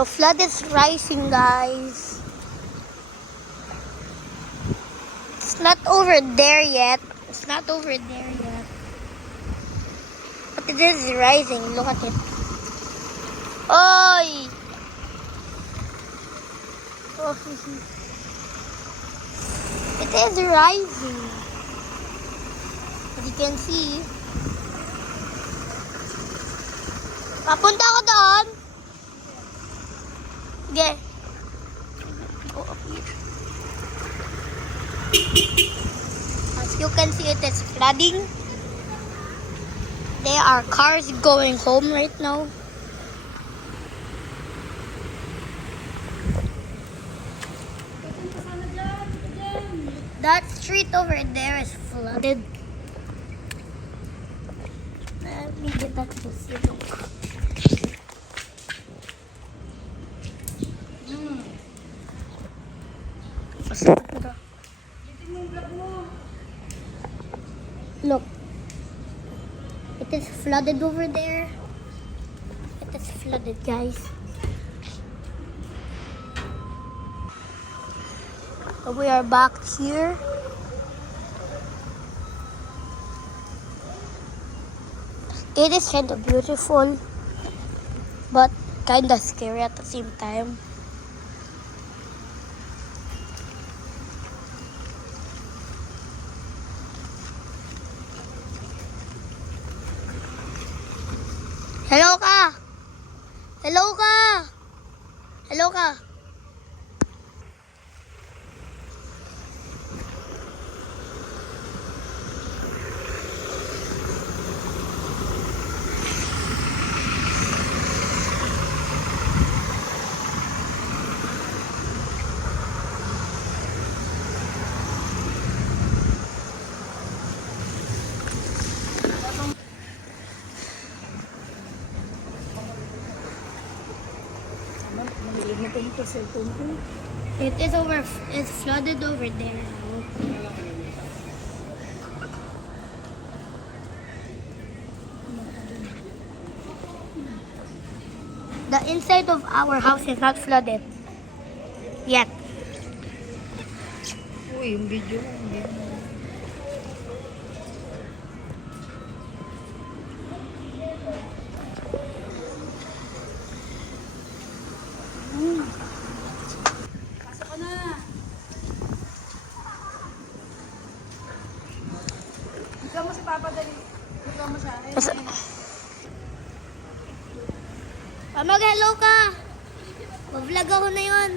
The flood is rising, guys. It's not over there yet. It's not over there yet. But it is rising. Look at it. Oy! Oh, it is rising. As you can see. Papunta ako doon. Sige. Go up here. As you can see, it is flooding. There are cars going home right now. That street over there is flooded. Let me get that to see. Look, it is flooded over there. It is flooded, guys. So we are back here. It is kind of beautiful, but kind of scary at the same time. Hello ka! Hello ka! Hello ka! It's flooded over there. The inside of our house is not flooded yet. Uy, yung video. Ikaw mo si Papa dali. Ikaw mo siya. Mag-hello ka! Mag-vlog ako na yun.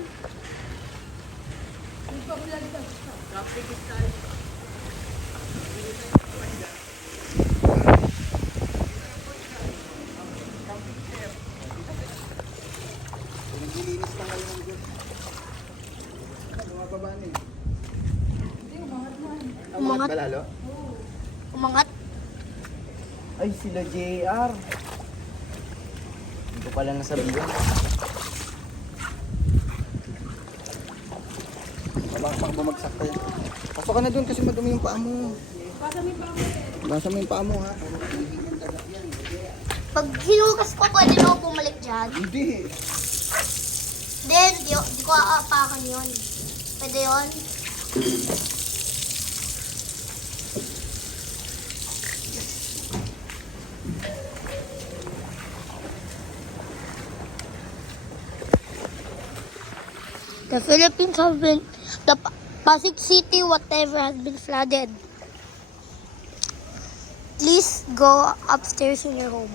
Naglilinis pa kayo ng good. Bumababa na eh. Umangat. ba lalo? Umangat. Ay, sila JR. Hindi ko pala nasabihan. Baka bumagsak tayo. Pasok ka na dun kasi madumi yung paa mo. Basa mo yung paa mo, ha? Pag hinugas ko, pwede na ako bumalik dyan. Hindi. Then, di ko aapakan yun. Pwede yun? The Philippines have been, the Pasig City, whatever, has been flooded. Please go upstairs in your home.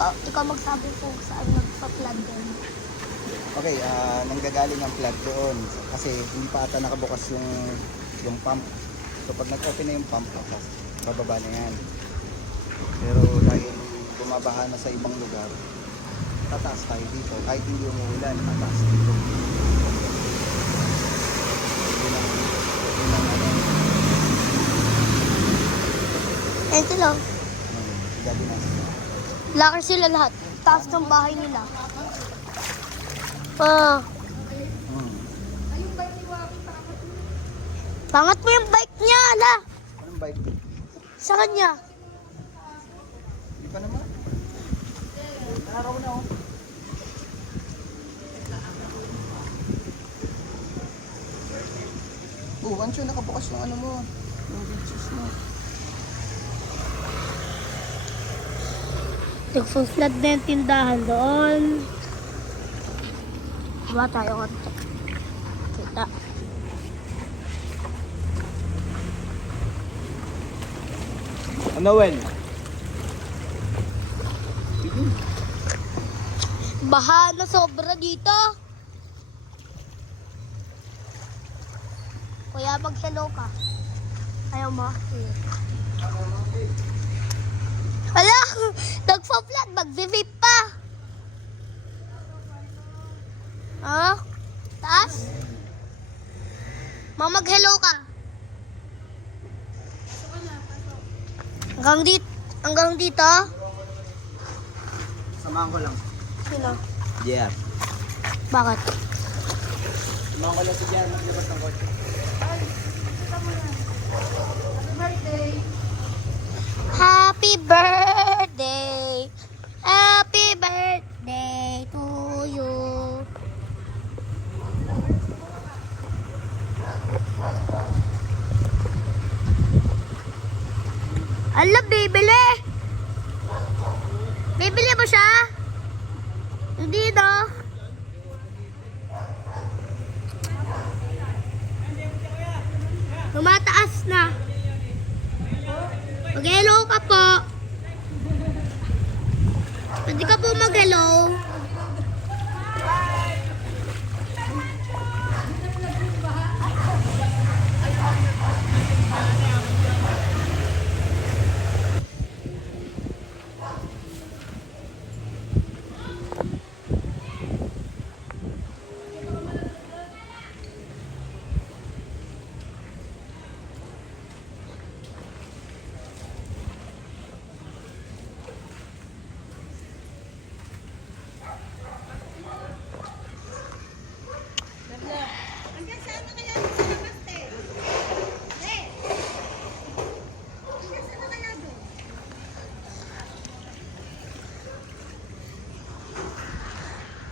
Ikaw magsabi po saan nagpa-flood doon. Okay, nanggagaling ang flood doon. Kasi hindi pa ata nakabukas yung pump. So pag nag-open na yung pump, bababa na yan. Pero dahil bumabaha na sa ibang lugar, tataas tayo dito. Kahit hindi umuulan, tataas dito. Ito lang. Gabi na. Lakar sila lahat. Taas ng bahay nila. Ah. Pangat mo yung bike niya, ala. Anong bike? Sa kanya. Hindi pa naman. Nakaraw na oh. Once yun, nakabukas yung ano mo. Yung beaches mo. Nagpo-flood na yung tindahan doon. Diba tayo konti? Kita. Ano, Wen? Baha na sobra dito. Kuya, mag-hello ka. Ayaw mo? Hala! Nagpa-vlog, mag-vape pa. Ha? Taas? Mag-hello ka. Hanggang dito? Samahan ko lang. Sino? Yeah. Bakit? Samahan ko lang si Jan. Maglabas ng kotse. Happy birthday! Happy birthday to you! Ala, bibili! Bibili mo siya? Hindi, no? Tumataas na. Mag-hello ka po. Pwede ka po mag-hello.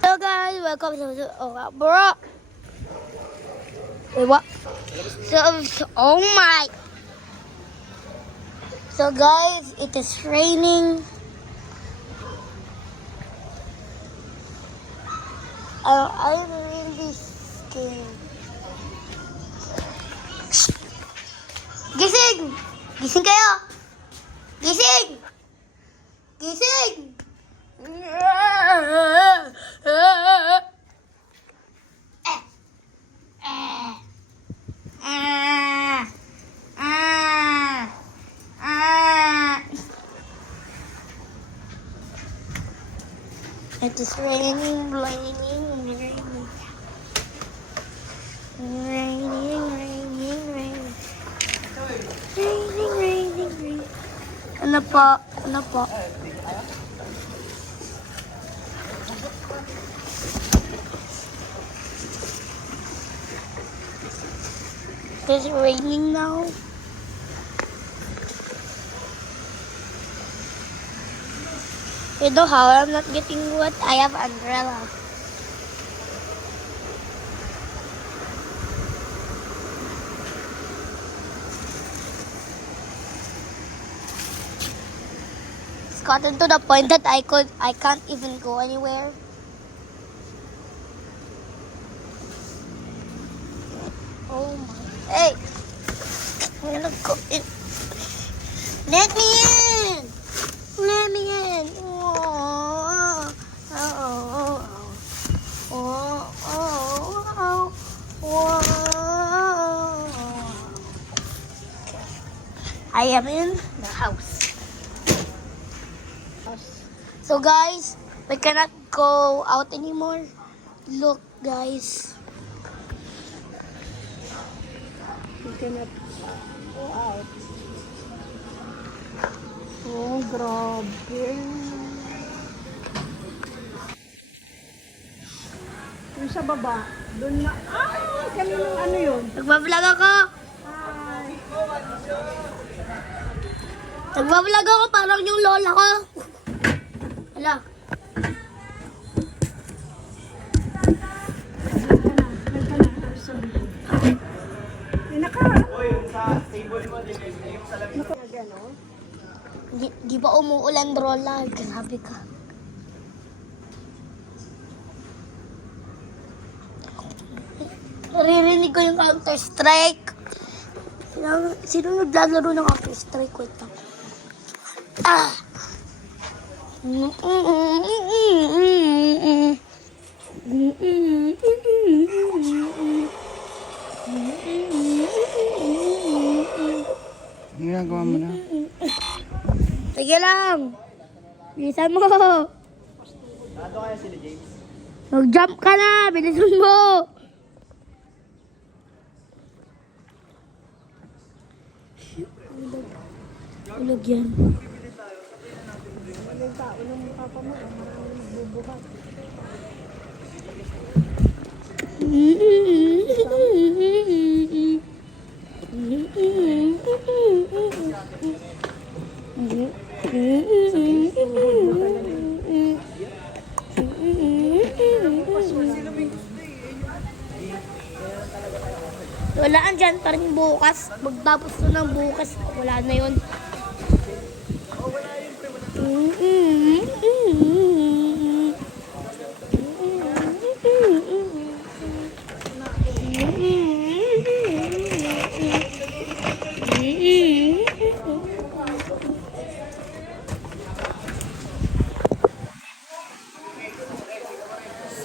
Hello guys, welcome to bro. Wait, what? Oh my. So guys, it is raining. I'm really scared. Gising! Gising kayo! Gising! Gising! It is raining, raining, raining. Raining, raining, raining. Raining, raining, raining. Ano po? Ano po? It is raining now. You know how I'm not getting wet? I have umbrella. It's gotten to the point that I can't even go anywhere. Oh my! Hey, I'm gonna go in. Let me in. Let me in. Oh, oh, oh, oh, oh, oh, oh. I am in the house. So guys, we cannot go out anymore. Look guys. We cannot go out. Oh, grabe. Yung sa baba, doon na, kaninong ano yun? Nagbablog ako. Ah, Nagbablog ako parang yung lola ko. Hala. Di ba umuulan, Rola? Grabe ka. Naririnig ko yung Counter-Strike. Sino naglalaro ng Counter-Strike? Wait lang. Ah! Ano ginagawa mo na? Sige lang. Bilisan mo. Ano kaya sila James? Mag-jump ka na. Bilisan mo. Ulag yan. Walaan dyan pa rin bukas. Magtapos na ng bukas. Wala na yun.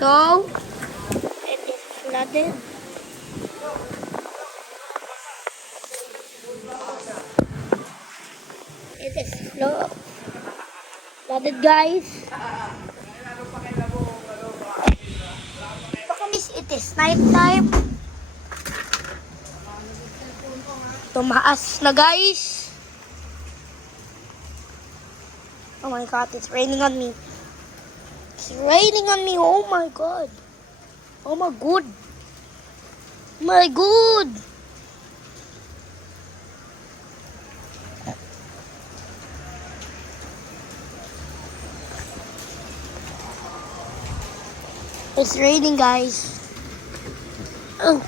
So, it is flooded. It is flooded, guys. It is night time. Tumaas na, guys. Oh my God, it's raining on me. It's raining on me. Oh my God. Oh my God. My God. It's raining, guys. Oh.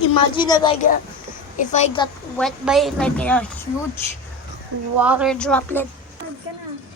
Imagine that if I got wet by like a huge water droplet. Ka na.